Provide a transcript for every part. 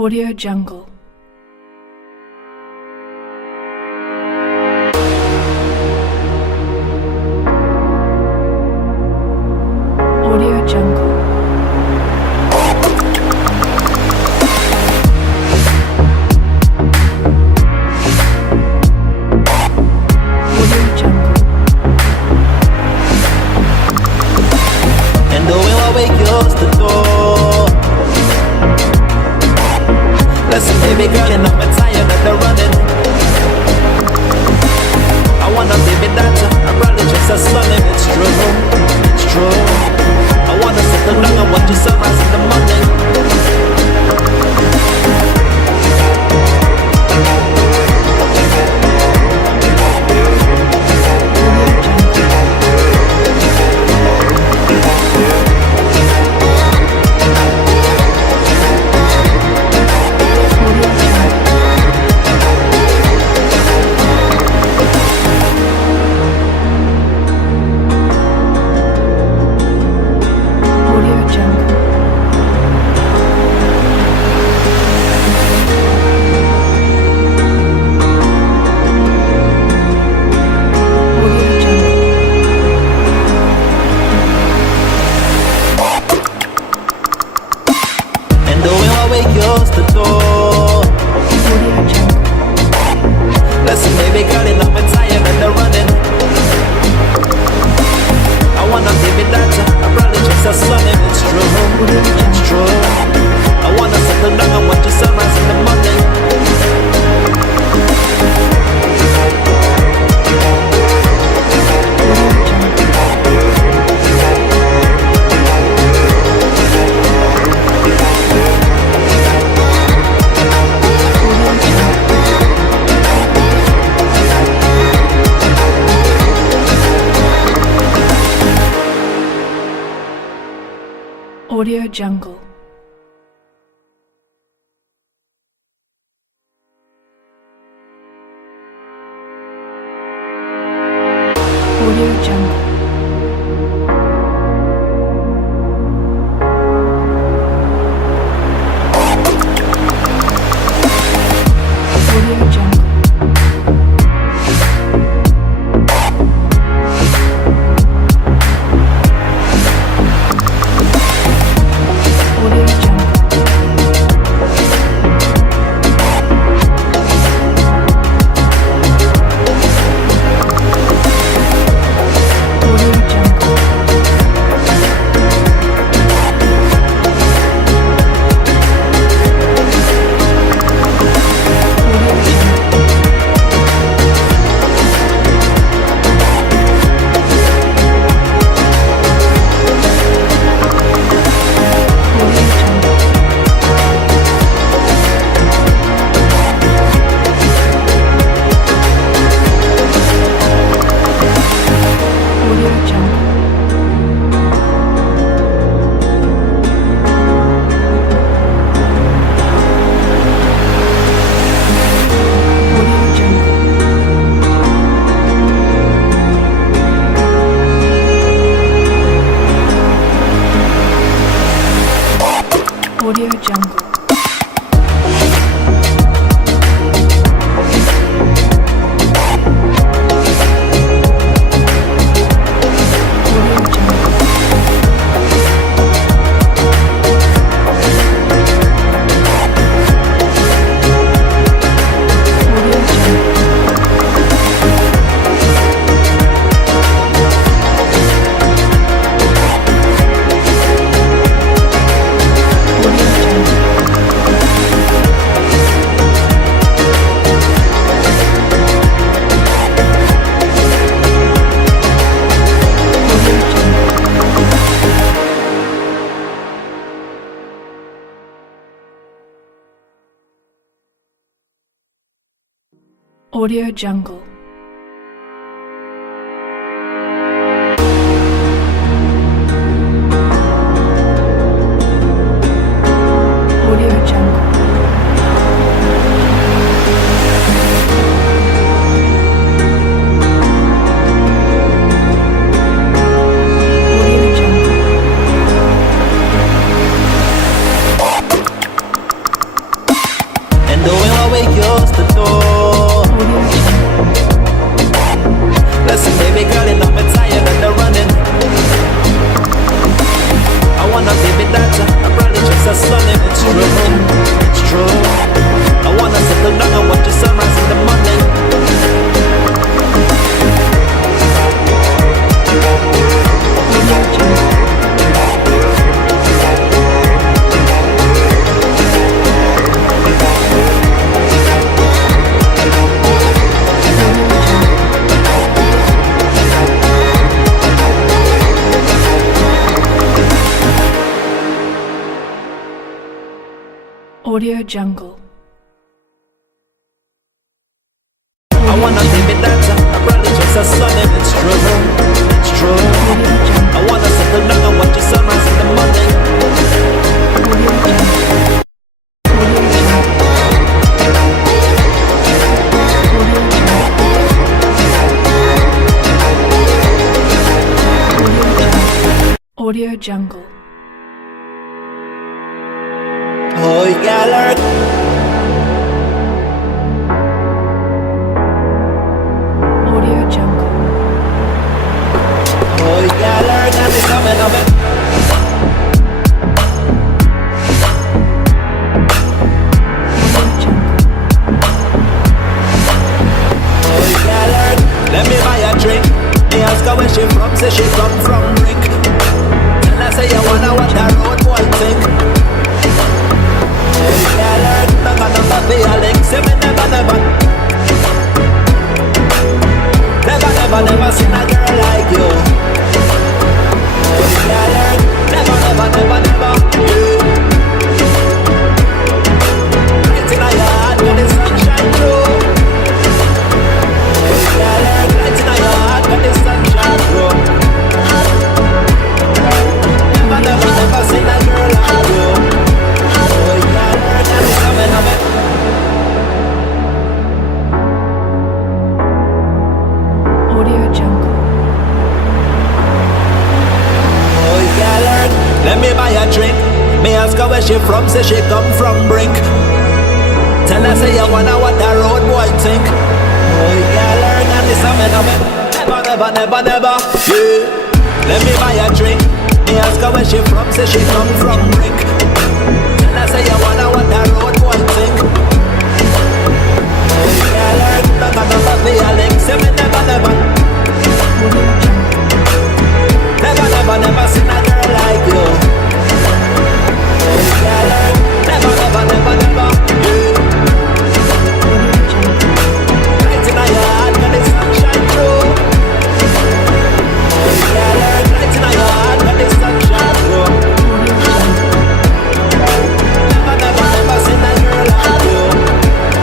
Audio Jungle. Audio Jungle. Audio Jungle. And though I wake yours the door, listen, baby girl, you know I'm tired of the running. I wanna live it that I'm probably just a stunning. It's true, it's true. I wanna settle down and watch the sunrise in the morning. Yours the door. Listen, baby girl, you know I'm tired of the running. I wanna live it that I'm probably just a stunning. It's true, it's true. I wanna settle down and watch the sunrise in the morning. Audio Jungle. Audio Jungle. Audio Jungle. Audio Jungle. Audio Jungle. Audio Jungle. Audio Jungle. Audio Jungle. Audio Jungle. Audio Jungle. Audio Jungle. Audio Jungle. Audio Jungle. Audio Jungle. Audio Jungle. Audio Jungle. Audio Jungle. and doing what we used to do. Audio Jungle. Listen, baby girl, you know me tired of the running. I wanna baby that I'm probably just a stunning. It's true, it's true. I wanna settle down and watch the sunrise in the morning. Audio Jungle. I wanna baby that I'm probably just a stunning. It's true, it's true. Audio Jungle. I wanna settle down and watch the sunrise in the morning. Audio Jungle. Audio Jungle. Audio Jungle. Oh, yeah, Lord. Audio Jungle. Oh, yeah, Lord. And it's coming of it. Audio Jungle. Oh, yeah, Lord. Let me buy a drink. Me ask her where she from, say she come from Rick. And I say you wanna watch that road boy think. Oh, yeah, Lord. Never be a link. Say me never seen a girl like you. Oh, yeah, Lord. Never, yeah. Light in your heart, got the sunshine through. Oh, yeah, Lord. Light in your heart, got the sunshine through. Never seen a girl like you. Oh, yeah, Lord. And it's coming of it. Audio Jungle. Oh, yeah, Lord. Let me buy a drink. Me ask her where she from, say she come from Brink. Tell her say you wanna what the road boy think. Oh, yeah, Lord. And it's coming of it. Never, yeah. Let me buy a drink. Me ask her where she from, say she come from Brink. Tell her say you wanna what the road boy think. Oh, yeah, Lord. Never be a link. Say me never. Audio Jungle. Never seen a girl like you. Oh, yeah, Lord. Never, yeah. Audio Jungle. Light in your heart, got the sunshine through. Oh, yeah, Lord. Light in your heart, got the sunshine through. Never seen a girl like you.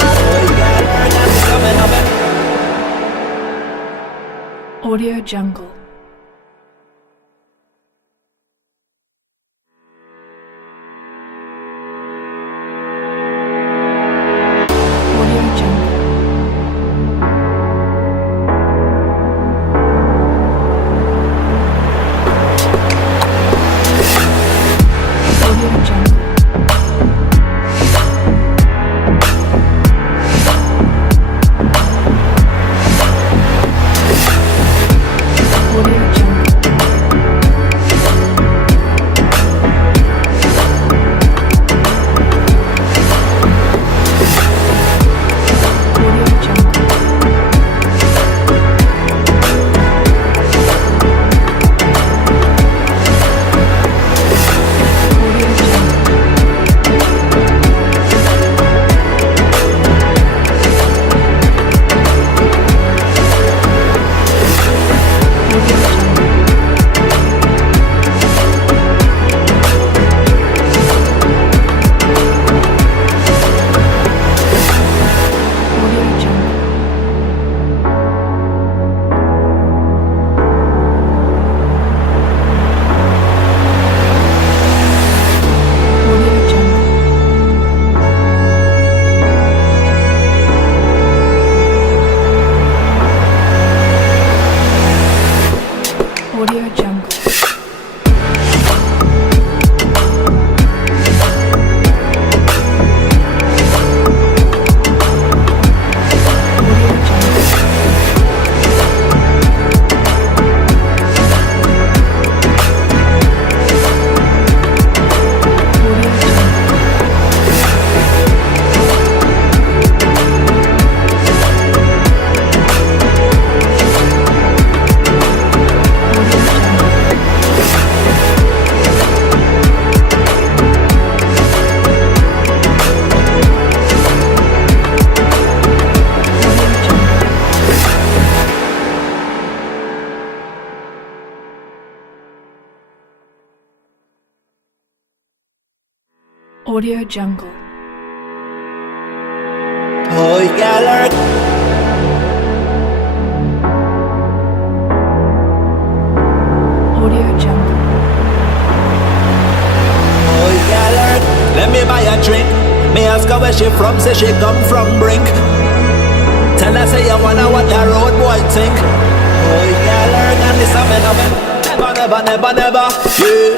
Oh, yeah, Lord. And it's coming of it. Audio Jungle. Audio Jungle. Audio Jungle. Audio Audio Jungle. Oh, girl, Audio Jungle. oh, girl, let me buy a drink. Me ask her where she from, say she come from Brink. Tell her say you wanna what the road boy think. Oh, girl, and this a man of it. Never, yeah.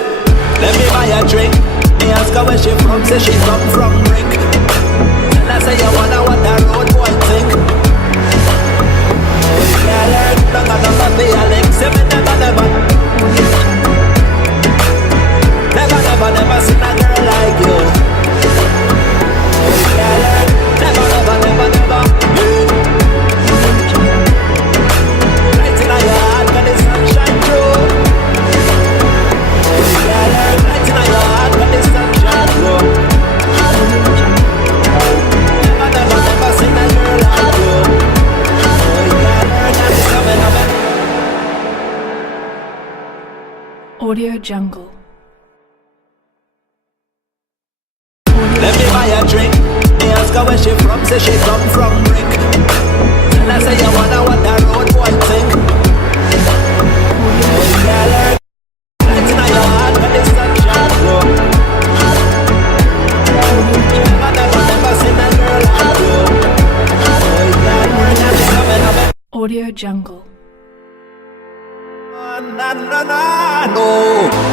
Let me buy a drink. Me ask her where she from, say she come from Brink. Tell her say you wanna what the road boy think. Oh, girl, never be a link. Say me never. Never seen a girl like you. Oh, girl, never, yeah. Right in your heart, when the sun shine through. Oh, girl, right in your heart, when the sun shine through. Never seen a girl like you. Oh, girl, that's coming up. Audio Jungle. Let me buy a drink. Me ask her where she from, say she come from Brink. Tell her say you wanna what the road boy think. Oh, girl, right in your heart when the sun shine through. Never seen a girl like you. Oh, girl, that's coming up. Audio Jungle. No.